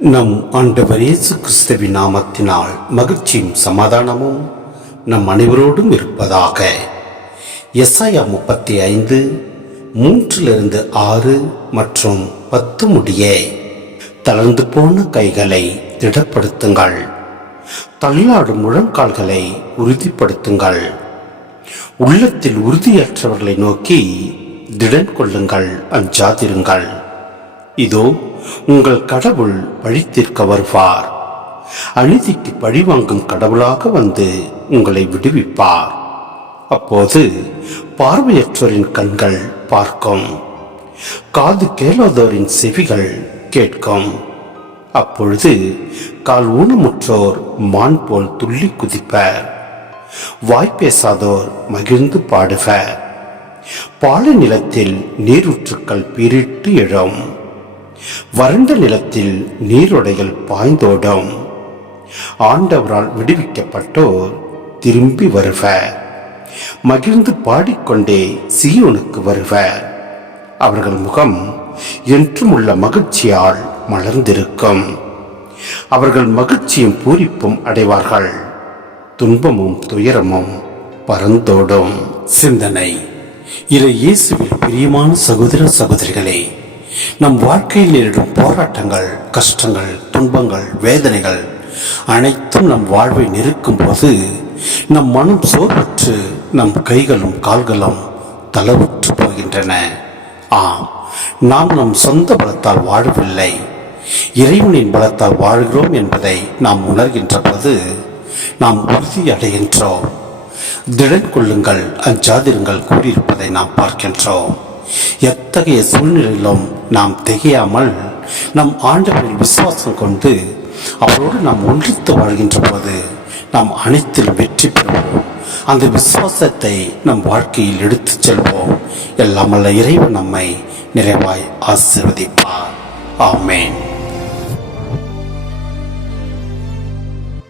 நம் ஆண்டவர் இயேசு கிறிஸ்துவின் நாமத்தினால் மகிழ்ச்சியும் சமாதானமும் நம் அனைவரோடும் இருப்பதாக. எசாயா 35 3-6 மற்றும் 10 முடிய. தளர்ந்து போன கைகளை திடப்படுத்துங்கள், தள்ளாடும் முழங்கால்களை உறுதிப்படுத்துங்கள். உள்ளத்தில் உறுதியற்றவர்களை நோக்கி திடன் கொள்ளுங்கள், அஞ்சாதிருங்கள். இதோ உங்கள் கடவுள் பழித்தீர்க்க வருவார். அநீதிக்கு பழிவாங்கும் கடவுளாக வந்து உங்களை விடுவிப்பார். அப்போது பார்வையற்றோரின் கண்கள் பார்க்கும், காது கேளாதோரின் செவிகள் கேட்கும். அப்பொழுது கால் ஊனமுற்றோர் மான் போல் துள்ளி குதிப்பர், வாய்ப்பேசாதோர் மகிழ்ந்து பாடுவர். பாலை நிலத்தில் நீரூற்றுக்கள் பீரிட்டு எழும், வறண்ட நிலத்தில் நீரோடைகள் பாய்ந்தோடும். ஆண்டவரால் விடுவிக்கப்பட்டோர் திரும்பி வருவர், மகிழ்ந்து பாடிக்கொண்டே சீயோனுக்கு வருவர். அவர்கள் முகம் என்றும் உள்ள மகிழ்ச்சியால் மலர்ந்திருக்கும். அவர்கள் மகிழ்ச்சியும் பூரிப்பும் அடைவார்கள், துன்பமும் துயரமும் பறந்தோடும். சிந்தனை. இறை இயேசுவில் பிரியமான சகோதர சகோதரிகளே, நம் வாழ்க்கையில் நேரிடும் போராட்டங்கள், கஷ்டங்கள், துன்பங்கள், வேதனைகள் அனைத்தும் நம் வாழ்வை நெருக்கும் போது நம் மனம் சோர்வுற்று நம் கைகளும் கால்களும் தளவுற்று போகின்றன. ஆம், நாம் நம் சொந்த பலத்தால் வாழவில்லை, இறைவனின் பலத்தால் வாழ்கிறோம் என்பதை நாம் உணர்கின்ற போது நாம் உறுதி அடைகின்றோம். திடன் கொள்ளுங்கள், அஞ்சாதிருங்கள் கூறியிருப்பதை நாம் பார்க்கின்றோம். எத்தகைய சூழ்நிலையிலும் நாம் திகையாமல் நம் ஆண்டவரில் விசுவாசம் கொண்டு அவரோடு நாம் ஒன்றித்து வாழ்கின்ற போது நாம் அனைத்திலும் வெற்றி பெறுவோம். அந்த விசுவாசத்தை நம் வாழ்க்கையில் எடுத்துச் செல்வோம். எல்லாம் வல்ல இறைவன் நம்மை நிறைவாய் ஆசீர்வதிப்பார். ஆமென்.